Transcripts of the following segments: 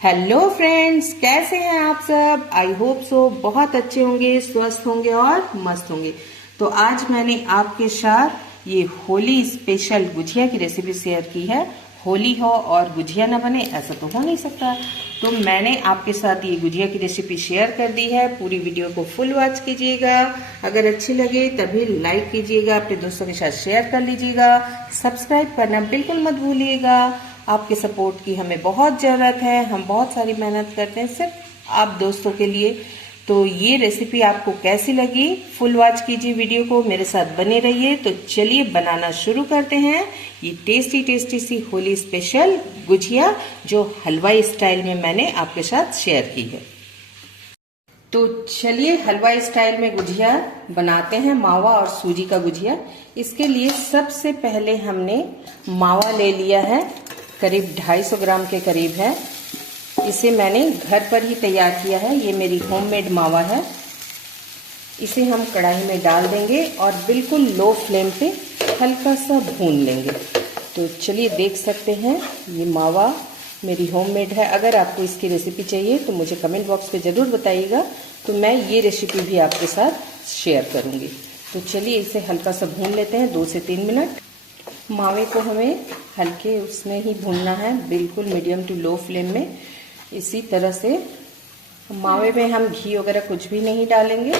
Hello friends, कैसे हैं आप सब। आई होप सो बहुत अच्छे होंगे, स्वस्थ होंगे और मस्त होंगे। तो आज मैंने आपके साथ ये होली स्पेशल गुजिया की रेसिपी शेयर की है। होली हो और गुजिया ना बने, ऐसा तो हो नहीं सकता। तो मैंने आपके साथ ये गुजिया की रेसिपी शेयर कर दी है। पूरी वीडियो को फुल वॉच कीजिएगा। अगर अच्छी लगे तभी लाइक कीजिएगा, अपने दोस्तों के साथ शेयर कर लीजिएगा। सब्सक्राइब करना बिल्कुल मत भूलिएगा। आपके सपोर्ट की हमें बहुत ज़रूरत है। हम बहुत सारी मेहनत करते हैं सिर्फ आप दोस्तों के लिए। तो ये रेसिपी आपको कैसी लगी, फुल वॉच कीजिए वीडियो को, मेरे साथ बने रहिए। तो चलिए बनाना शुरू करते हैं ये टेस्टी टेस्टी सी होली स्पेशल गुजिया, जो हलवाई स्टाइल में मैंने आपके साथ शेयर की है। तो चलिए हलवाई स्टाइल में गुजिया बनाते हैं, मावा और सूजी का गुजिया। इसके लिए सबसे पहले हमने मावा ले लिया है, करीब 250 ग्राम के करीब है। इसे मैंने घर पर ही तैयार किया है, ये मेरी होममेड मावा है। इसे हम कढ़ाई में डाल देंगे और बिल्कुल लो फ्लेम पे हल्का सा भून लेंगे। तो चलिए देख सकते हैं ये मावा मेरी होममेड है। अगर आपको इसकी रेसिपी चाहिए तो मुझे कमेंट बॉक्स पे ज़रूर बताइएगा, तो मैं ये रेसिपी भी आपके साथ शेयर करूँगी। तो चलिए इसे हल्का सा भून लेते हैं 2 से 3 मिनट। मावे को हमें हल्के उसमें ही भूनना है, बिल्कुल मीडियम टू लो फ्लेम में। इसी तरह से मावे में हम घी वगैरह कुछ भी नहीं डालेंगे।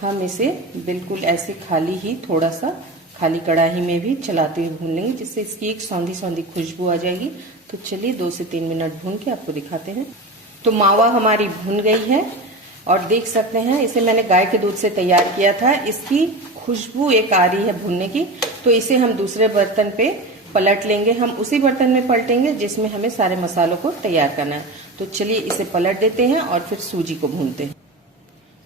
हम इसे बिल्कुल ऐसे खाली ही, थोड़ा सा खाली कढ़ाई में भी चलाते हुए भून लेंगे, जिससे इसकी एक सौंधी सौंधी खुशबू आ जाएगी। तो चलिए 2 से 3 मिनट भून के आपको दिखाते हैं। तो मावा हमारी भून गई है और देख सकते हैं इसे मैंने गाय के दूध से तैयार किया था। इसकी खुशबू एक आ रही है भूनने की। तो इसे हम दूसरे बर्तन पे पलट लेंगे। हम उसी बर्तन में पलटेंगे जिसमें हमें सारे मसालों को तैयार करना है। तो चलिए इसे पलट देते हैं और फिर सूजी को भूनते हैं।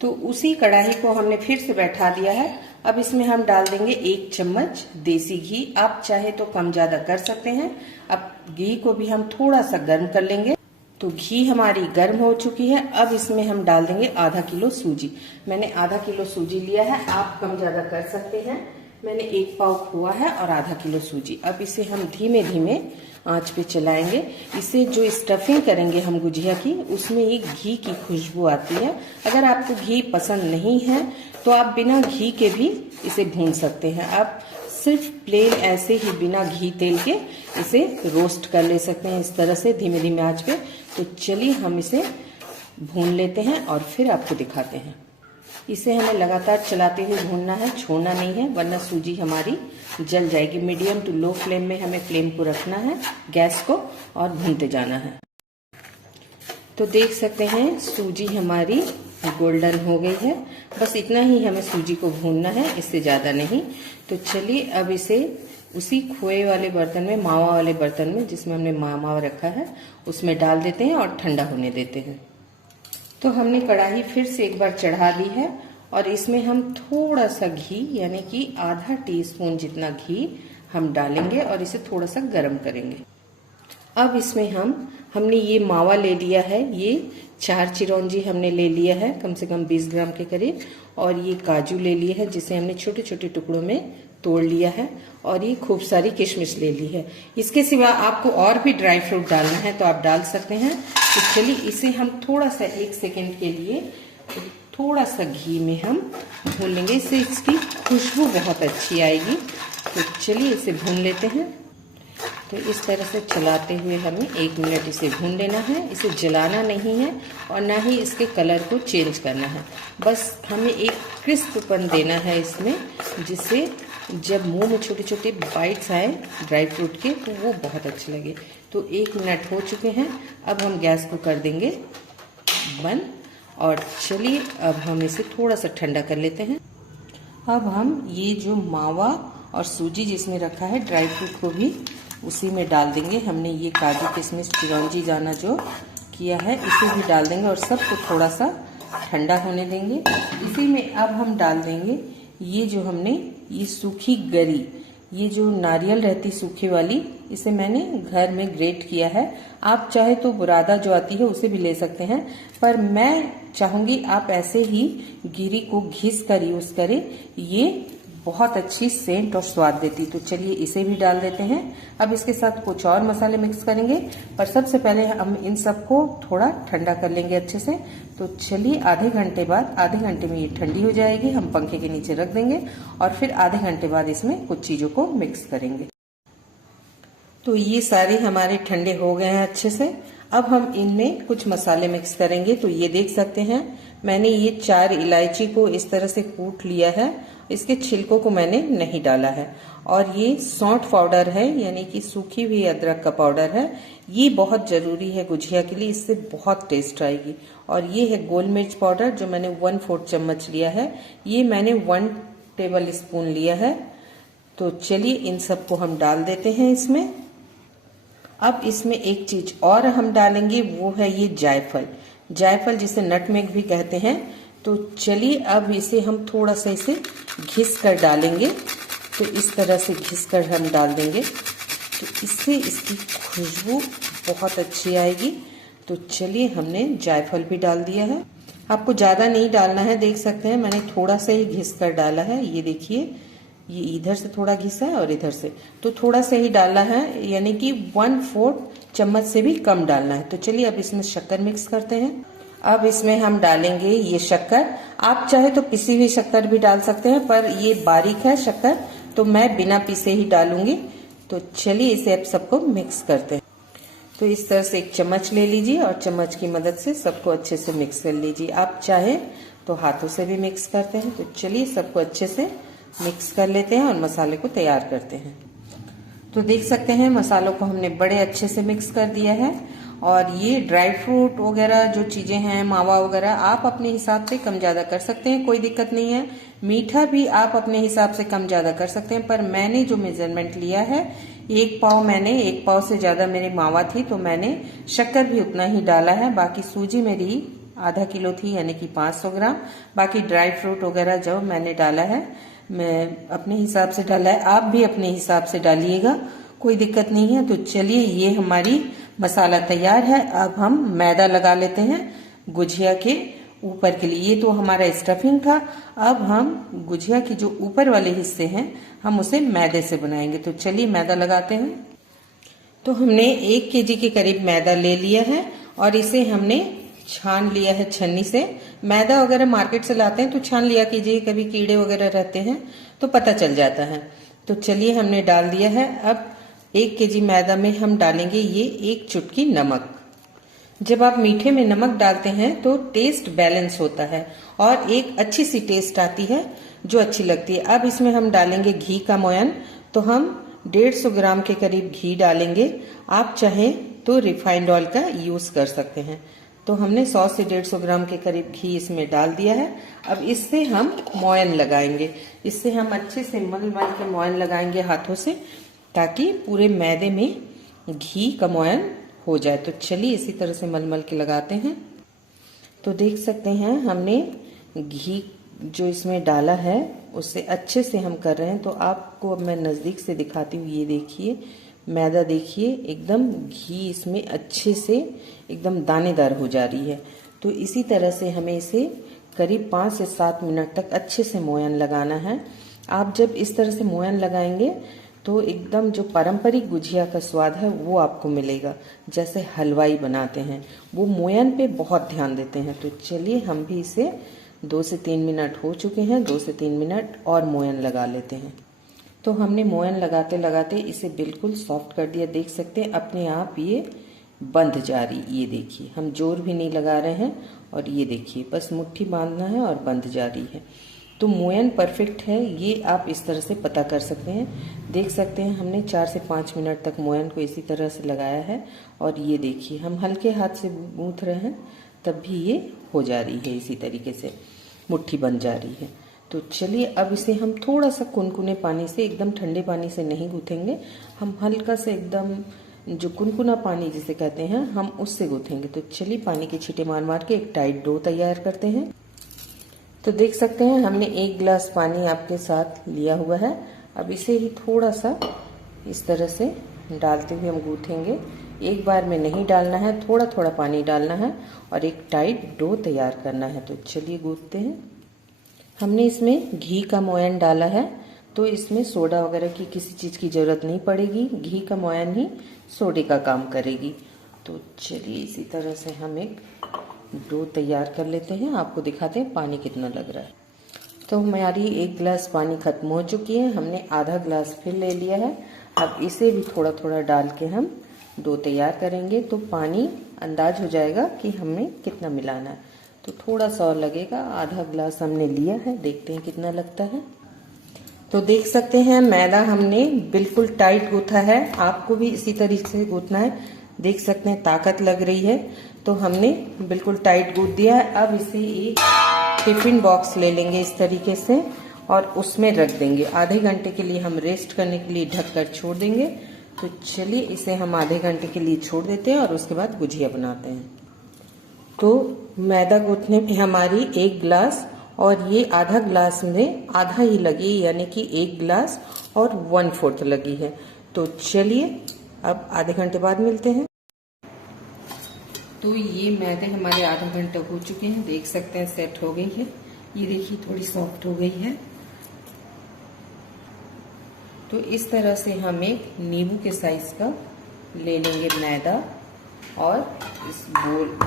तो उसी कढ़ाई को हमने फिर से बैठा दिया है। अब इसमें हम डाल देंगे 1 चम्मच देसी घी। आप चाहे तो कम ज्यादा कर सकते हैं। अब घी को भी हम थोड़ा सा गर्म कर लेंगे। तो घी हमारी गर्म हो चुकी है। अब इसमें हम डाल देंगे आधा किलो सूजी। मैंने आधा किलो सूजी लिया है, आप कम ज्यादा कर सकते हैं। मैंने 1 पाव खोआ है और आधा किलो सूजी। अब इसे हम धीमे धीमे आंच पे चलाएंगे। इसे जो स्टफिंग करेंगे हम गुजिया की, उसमें एक घी की खुशबू आती है। अगर आपको घी पसंद नहीं है तो आप बिना घी के भी इसे भून सकते हैं। आप सिर्फ प्लेन ऐसे ही बिना घी तेल के इसे रोस्ट कर ले सकते हैं, इस तरह से धीमे धीमे आंच पे। तो चलिए हम इसे भून लेते हैं और फिर आपको दिखाते हैं। इसे हमें लगातार चलाते हुए भूनना है, छोड़ना नहीं है, वरना सूजी हमारी जल जाएगी। मीडियम टू लो फ्लेम में हमें फ्लेम को रखना है, गैस को, और भूनते जाना है। तो देख सकते हैं सूजी हमारी गोल्डन हो गई है। बस इतना ही हमें सूजी को भूनना है, इससे ज्यादा नहीं। तो चलिए अब इसे उसी खोए वाले बर्तन में, मावा वाले बर्तन में जिसमें हमने मावा रखा है, उसमें डाल देते हैं और ठंडा होने देते हैं। तो हमने कढ़ाई फिर से एक बार चढ़ा दी है और इसमें हम थोड़ा सा घी, यानी कि आधा टीस्पून जितना घी हम डालेंगे और इसे थोड़ा सा गर्म करेंगे। अब इसमें हमने ये मावा ले लिया है, ये 4 चिरौंजी हमने ले लिया है, कम से कम 20 ग्राम के करीब। और ये काजू ले लिए है, जिसे हमने छोटे छोटे टुकड़ों में तोड़ लिया है। और ये खूब सारी किशमिश ले ली है। इसके सिवा आपको और भी ड्राई फ्रूट डालना है तो आप डाल सकते हैं। तो चलिए इसे हम थोड़ा सा 1 सेकेंड के लिए थोड़ा सा घी में हम भून लेंगे, इससे इसकी खुशबू बहुत अच्छी आएगी। तो चलिए इसे भून लेते हैं। तो इस तरह से चलाते हुए हमें 1 मिनट इसे भून लेना है। इसे जलाना नहीं है और ना ही इसके कलर को चेंज करना है। बस हमें एक क्रिस्पपन देना है इसमें, जिससे जब मुंह में छोटे छोटे बाइट्स आए ड्राई फ्रूट के तो वो बहुत अच्छे लगे। तो 1 मिनट हो चुके हैं। अब हम गैस को कर देंगे बंद और चलिए अब हम इसे थोड़ा सा ठंडा कर लेते हैं। अब हम ये जो मावा और सूजी जिसमें रखा है, ड्राई फ्रूट को भी उसी में डाल देंगे। हमने ये काजू किशमिश चिरौंजी दाना जो किया है इसे भी डाल देंगे और सबको थोड़ा सा ठंडा होने देंगे। इसी में अब हम डाल देंगे ये जो हमने ये सूखी गरी, ये जो नारियल रहती सूखी वाली, इसे मैंने घर में ग्रेट किया है। आप चाहे तो बुरादा जो आती है उसे भी ले सकते हैं, पर मैं चाहूंगी आप ऐसे ही गिरी को घिस कर यूज करें। ये बहुत अच्छी सेंट और स्वाद देती। तो चलिए इसे भी डाल देते हैं। अब इसके साथ कुछ और मसाले मिक्स करेंगे, पर सबसे पहले हम इन सबको थोड़ा ठंडा कर लेंगे अच्छे से। तो चलिए आधे घंटे बाद, आधे घंटे में ये ठंडी हो जाएगी, हम पंखे के नीचे रख देंगे और फिर आधे घंटे बाद इसमें कुछ चीजों को मिक्स करेंगे। तो ये सारे हमारे ठंडे हो गए हैं अच्छे से। अब हम इनमें कुछ मसाले मिक्स करेंगे। तो ये देख सकते हैं मैंने ये 4 इलायची को इस तरह से कूट लिया है, इसके छिलकों को मैंने नहीं डाला है। और ये सौंठ पाउडर है, यानी कि सूखी हुई अदरक का पाउडर है। ये बहुत जरूरी है गुजिया के लिए, इससे बहुत टेस्ट आएगी। और ये है गोल मिर्च पाउडर जो मैंने 1/4 चम्मच लिया है, ये मैंने 1 टेबल स्पून लिया है। तो चलिए इन सबको हम डाल देते हैं इसमें। अब इसमें एक चीज और हम डालेंगे, वो है ये जायफल। जायफल जिसे नटमेग भी कहते हैं। तो चलिए अब इसे हम थोड़ा सा इसे घिस कर डालेंगे। तो इस तरह से घिस कर हम डाल देंगे, तो इससे इसकी खुशबू बहुत अच्छी आएगी। तो चलिए हमने जायफल भी डाल दिया है। आपको ज्यादा नहीं डालना है, देख सकते हैं मैंने थोड़ा सा ही घिस कर डाला है। ये देखिए, ये इधर से थोड़ा घिसा है और इधर से, तो थोड़ा सा ही डालना है, यानी कि 1/4 चम्मच से भी कम डालना है। तो चलिए अब इसमें शक्कर मिक्स करते हैं। अब इसमें हम डालेंगे ये शक्कर। आप चाहे तो पिसी हुई शक्कर भी डाल सकते हैं, पर ये बारीक है शक्कर, तो मैं बिना पीसे ही डालूंगी। तो चलिए इसे अब सबको मिक्स करते हैं। तो इस तरह से एक चम्मच ले लीजिए और चम्मच की मदद से सबको अच्छे से मिक्स कर लीजिए। आप चाहे तो हाथों से भी मिक्स करते हैं। तो चलिए सबको अच्छे से मिक्स कर लेते हैं और मसाले को तैयार करते हैं। तो देख सकते हैं मसालों को हमने बड़े अच्छे से मिक्स कर दिया है। और ये ड्राई फ्रूट वगैरह जो चीजें हैं, मावा वगैरह, आप अपने हिसाब से कम ज्यादा कर सकते हैं, कोई दिक्कत नहीं है। मीठा भी आप अपने हिसाब से कम ज्यादा कर सकते हैं, पर मैंने जो मेजरमेंट लिया है 1 पाव, मैंने 1 पाव से ज्यादा मेरी मावा थी, तो मैंने शक्कर भी उतना ही डाला है। बाकी सूजी मेरी आधा किलो थी, यानी कि 500 ग्राम। बाकी ड्राई फ्रूट वगैरह जो मैंने डाला है, मैं अपने हिसाब से डाला है, आप भी अपने हिसाब से डालिएगा, कोई दिक्कत नहीं है। तो चलिए ये हमारी मसाला तैयार है। अब हम मैदा लगा लेते हैं गुजिया के ऊपर के लिए। ये तो हमारा स्टफिंग था। अब हम गुजिया के जो ऊपर वाले हिस्से हैं हम उसे मैदे से बनाएंगे। तो चलिए मैदा लगाते हैं। तो हमने 1 केजी के करीब मैदा ले लिया है और इसे हमने छान लिया है छन्नी से। मैदा वगैरह मार्केट से लाते हैं तो छान लिया कीजिए, कभी कीड़े वगैरह रहते हैं तो पता चल जाता है। तो चलिए हमने डाल दिया है। अब 1 केजी मैदा में हम डालेंगे ये 1 चुटकी नमक। जब आप मीठे में नमक डालते हैं तो टेस्ट बैलेंस होता है और एक अच्छी सी टेस्ट आती है जो अच्छी लगती है। अब इसमें हम डालेंगे घी का मोयन। तो हम 150 ग्राम के करीब घी डालेंगे। आप चाहें तो रिफाइंड ऑयल का यूज कर सकते हैं। तो हमने 100 से 150 ग्राम के करीब घी इसमें डाल दिया है। अब इससे हम मोयन लगाएंगे। इससे हम अच्छे से मल के मोयन लगाएंगे हाथों से, ताकि पूरे मैदे में घी का मोयन हो जाए। तो चलिए इसी तरह से मल के लगाते हैं। तो देख सकते हैं हमने घी जो इसमें डाला है उससे अच्छे से हम कर रहे हैं। तो आपको अब मैं नजदीक से दिखाती हूँ। ये देखिए मैदा, देखिए एकदम घी इसमें अच्छे से एकदम दानेदार हो जा रही है। तो इसी तरह से हमें इसे करीब 5 से 7 मिनट तक अच्छे से मोयन लगाना है। आप जब इस तरह से मोयन लगाएंगे तो एकदम जो पारंपरिक गुजिया का स्वाद है वो आपको मिलेगा। जैसे हलवाई बनाते हैं वो मोयन पे बहुत ध्यान देते हैं। तो चलिए हम भी इसे 2 से 3 मिनट हो चुके हैं, 2 से 3 मिनट और मोयन लगा लेते हैं। तो हमने मोयन लगाते लगाते इसे बिल्कुल सॉफ्ट कर दिया। देख सकते हैं अपने आप ये बंध जा रही। ये देखिए हम जोर भी नहीं लगा रहे हैं और ये देखिए बस मुट्ठी बांधना है और बंध जा रही है। तो मोयन परफेक्ट है, ये आप इस तरह से पता कर सकते हैं। देख सकते हैं हमने 4 से 5 मिनट तक मोयन को इसी तरह से लगाया है और ये देखिए हम हल्के हाथ से गूंथ रहे हैं तब भी ये हो जा रही है, इसी तरीके से मुट्ठी बन जा रही है। तो चलिए अब इसे हम थोड़ा सा कुनकुने पानी से, एकदम ठंडे पानी से नहीं गूंथेंगे, हम हल्का से एकदम जो कुनकुना पानी जिसे कहते हैं हम उससे गूंथेंगे। तो चलिए पानी के छींटे मार मार के एक टाइट डो तैयार करते हैं। तो देख सकते हैं हमने 1 गिलास पानी आपके साथ लिया हुआ है। अब इसे ही थोड़ा सा इस तरह से डालते हुए हम गूंथेंगे। एक बार में नहीं डालना है, थोड़ा थोड़ा पानी डालना है और एक टाइट डो तैयार करना है। तो चलिए गूंथते हैं। हमने इसमें घी का मोयन डाला है। तो इसमें सोडा वगैरह की किसी चीज़ की ज़रूरत नहीं पड़ेगी, घी का मोयन ही सोडे का काम करेगी। तो चलिए इसी तरह से हम एक डो तैयार कर लेते हैं। आपको दिखाते हैं पानी कितना लग रहा है। तो हमारी 1 गिलास पानी खत्म हो चुकी है, हमने आधा गिलास फिर ले लिया है। अब इसे भी थोड़ा थोड़ा डाल के हम डो तैयार करेंगे, तो पानी अंदाज हो जाएगा कि हमें कितना मिलाना है। तो थोड़ा सा और लगेगा, आधा गिलास हमने लिया है, देखते हैं कितना लगता है। तो देख सकते हैं मैदा हमने बिल्कुल टाइट गूथा है, आपको भी इसी तरीके से गूथना है। देख सकते हैं ताकत लग रही है, तो हमने बिल्कुल टाइट गूथ दिया है। अब इसे एक टिफिन बॉक्स ले लेंगे इस तरीके से और उसमें रख देंगे। आधे घंटे के लिए हम रेस्ट करने के लिए ढककर छोड़ देंगे। तो चलिए इसे हम आधे घंटे के लिए छोड़ देते हैं और उसके बाद गुजिया बनाते हैं। तो मैदा गूथने में हमारी 1 गिलास और ये आधा गिलास में आधा ही लगी, यानी कि 1 गिलास और 1/4 लगी है। तो चलिए अब आधे घंटे बाद मिलते हैं। तो ये मैदे हमारे आधा घंटा हो चुके हैं, देख सकते हैं सेट हो गई है। ये देखिए थोड़ी सॉफ्ट हो गई है। तो इस तरह से हम एक नींबू के साइज का ले लेंगे मैदा और इस बोल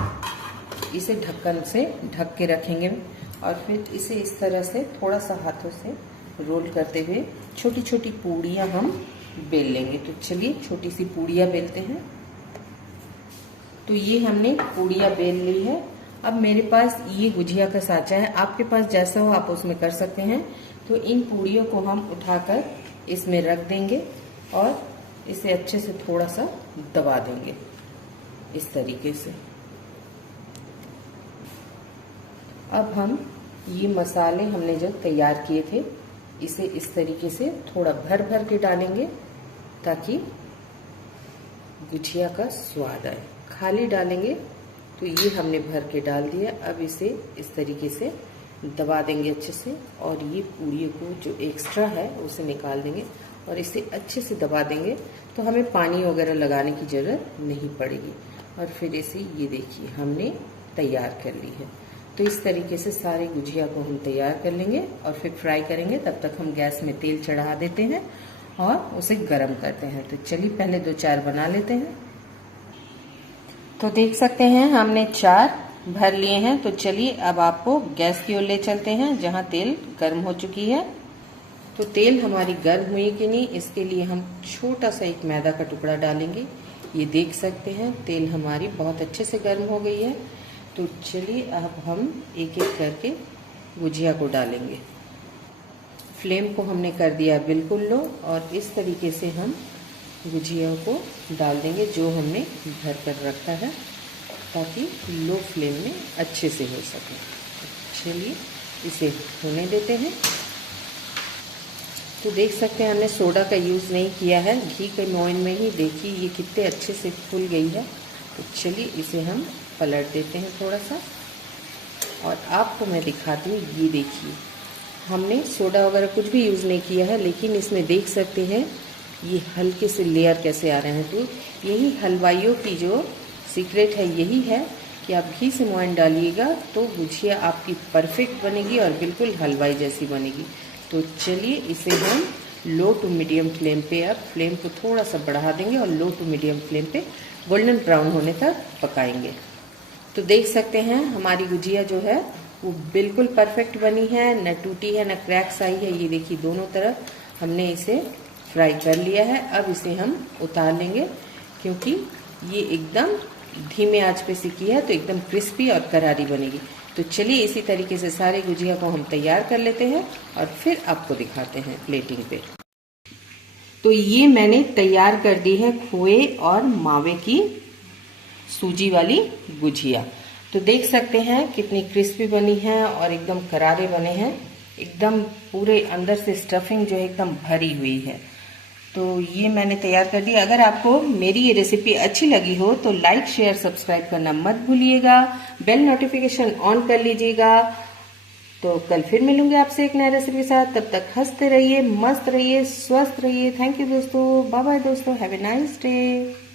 इसे ढक्कन से ढक के रखेंगे और फिर इसे इस तरह से थोड़ा सा हाथों से रोल करते हुए छोटी छोटी पूड़ियाँ हम बेल लेंगे। तो चलिए छोटी सी पूड़ियाँ बेलते हैं। तो ये हमने पूड़ियाँ बेल ली है। अब मेरे पास ये गुजिया का साँचा है, आपके पास जैसा हो आप उसमें कर सकते हैं। तो इन पूड़ियों को हम उठाकर इसमें रख देंगे और इसे अच्छे से थोड़ा सा दबा देंगे इस तरीके से। अब हम ये मसाले हमने जो तैयार किए थे इसे इस तरीके से थोड़ा भर भर के डालेंगे ताकि गुजिया का स्वाद आए। खाली डालेंगे तो ये हमने भर के डाल दिया। अब इसे इस तरीके से दबा देंगे अच्छे से और ये पूड़ियों को जो एक्स्ट्रा है उसे निकाल देंगे और इसे अच्छे से दबा देंगे। तो हमें पानी वगैरह लगाने की ज़रूरत नहीं पड़ेगी। और फिर इसे ये देखिए हमने तैयार कर ली है। तो इस तरीके से सारे गुजिया को हम तैयार कर लेंगे और फिर फ्राई करेंगे। तब तक हम गैस में तेल चढ़ा देते हैं और उसे गर्म करते हैं। तो चलिए पहले 2-4 बना लेते हैं। तो देख सकते हैं हमने 4 भर लिए हैं। तो चलिए अब आपको गैस की ओर ले चलते हैं जहां तेल गर्म हो चुकी है। तो तेल हमारी गर्म हुई कि नहीं, इसके लिए हम छोटा सा एक मैदा का टुकड़ा डालेंगे। ये देख सकते हैं तेल हमारी बहुत अच्छे से गर्म हो गई है। तो चलिए अब हम एक एक करके गुजिया को डालेंगे। फ्लेम को हमने कर दिया बिल्कुल लो और इस तरीके से हम गुजिया को डाल देंगे जो हमने भर कर रखा है, ताकि लो फ्लेम में अच्छे से हो सके। चलिए इसे होने देते हैं। तो देख सकते हैं हमने सोडा का यूज़ नहीं किया है, घी के मोयन में ही देखिए ये कितने अच्छे से फूल गई है। तो चलिए इसे हम पलट देते हैं थोड़ा सा और आपको मैं दिखाती हूँ। ये देखिए हमने सोडा वगैरह कुछ भी यूज़ नहीं किया है, लेकिन इसमें देख सकते हैं ये हल्के से लेयर कैसे आ रहे हैं। तो यही हलवाइयों की जो सीक्रेट है यही है कि आप घी से मोयन डालिएगा तो गुजिया आपकी परफेक्ट बनेगी और बिल्कुल हलवाई जैसी बनेगी। तो चलिए इसे हम लो टू मीडियम फ्लेम पे, अब फ्लेम को थोड़ा सा बढ़ा देंगे और लो टू मीडियम फ्लेम पे गोल्डन ब्राउन होने तक पकाएंगे। तो देख सकते हैं हमारी गुजिया जो है वो बिल्कुल परफेक्ट बनी है, न टूटी है न क्रैक्स आई है। ये देखिए दोनों तरफ हमने इसे फ्राई कर लिया है। अब इसे हम उतार लेंगे क्योंकि ये एकदम धीमे आंच पे सिकी है तो एकदम क्रिस्पी और करारी बनेगी। तो चलिए इसी तरीके से सारे गुजिया को हम तैयार कर लेते हैं और फिर आपको दिखाते हैं प्लेटिंग पे। तो ये मैंने तैयार कर दी है खोए और मावे की सूजी वाली गुजिया। तो देख सकते हैं कितनी क्रिस्पी बनी है और एकदम करारे बने हैं, एकदम पूरे अंदर से स्टफिंग जो है एकदम भरी हुई है। तो ये मैंने तैयार कर दी। अगर आपको मेरी ये रेसिपी अच्छी लगी हो तो लाइक शेयर सब्सक्राइब करना मत भूलिएगा, बेल नोटिफिकेशन ऑन कर लीजिएगा। तो कल फिर मिलूंगी आपसे एक नया रेसिपी के साथ। तब तक हंसते रहिए, मस्त रहिए, स्वस्थ रहिए। थैंक यू दोस्तों, बाय बाय दोस्तों, हैव ए नाइस डे।